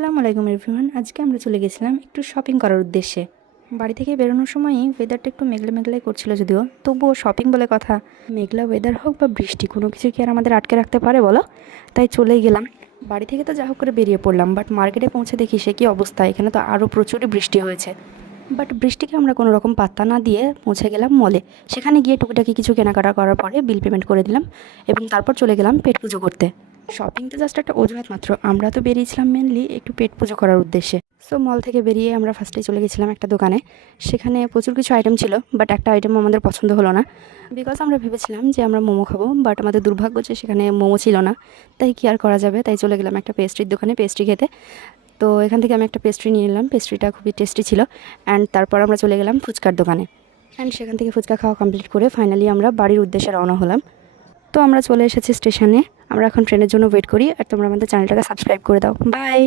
আসসালামু আলাইকুম এভরিওয়ান। আজকে আমরা চলে গেছিলাম একটু শপিং করার উদ্দেশ্যে। বাড়ি থেকে বেরোনোর সময়ই ওয়েদারটা একটু মেঘলা মেঘলাই করছিল, যদিও তবুও শপিং বলে কথা, মেঘলা ওয়েদার হোক বা বৃষ্টি, কোনো কিছু কি আর আমাদের আটকে রাখতে পারে বলো। তাই চলেই গেলাম। বাড়ি থেকে তো যা হোক করে বেরিয়ে পড়লাম, বাট মার্কেটে পৌঁছে দেখি সে কী অবস্থা, এখানে তো আরও প্রচুরই বৃষ্টি হয়েছে। বাট বৃষ্টিকে আমরা কোনো রকম পাত্তা না দিয়ে পৌঁছে গেলাম মলে। সেখানে গিয়ে টুকিটাকি কিছু কেনাকাটা করার পরে বিল পেমেন্ট করে দিলাম এবং তারপর চলে গেলাম পেট পুজো করতে। শপিং তো জাস্ট একটা অজুহাত মাত্র, আমরা তো বেরিয়েছিলাম মেনলি একটু পেট পুজো করার উদ্দেশ্যে। সো মল থেকে বেরিয়ে আমরা ফার্স্টেই চলে গেছিলাম একটা দোকানে। সেখানে প্রচুর কিছু আইটেম ছিল, বাট একটা আইটেম আমাদের পছন্দ হলো না, বিকজ আমরা ভেবেছিলাম যে আমরা মোমো খাবো, বাট আমাদের দুর্ভাগ্য যে সেখানে মোমো ছিল না। তাই কি আর করা যাবে, তাই চলে গেলাম একটা পেস্ট্রির দোকানে পেস্ট্রি খেতে। তো এখান থেকে আমি একটা পেস্ট্রি নিয়ে নিলাম, পেস্ট্রিটা খুবই টেস্টি ছিল। অ্যান্ড তারপর আমরা চলে গেলাম ফুচকার দোকানে। অ্যান্ড সেখান থেকে ফুচকা খাওয়া কমপ্লিট করে ফাইনালি আমরা বাড়ির উদ্দেশ্যে রওনা হলাম। তো আমরা চলে এসেছি স্টেশনে। আমরা এখন ট্রেনের জন্য ওয়েট করি, আর তোমরা আমাদের চ্যানেলটাকে সাবস্ক্রাইব করে দাও। বাই।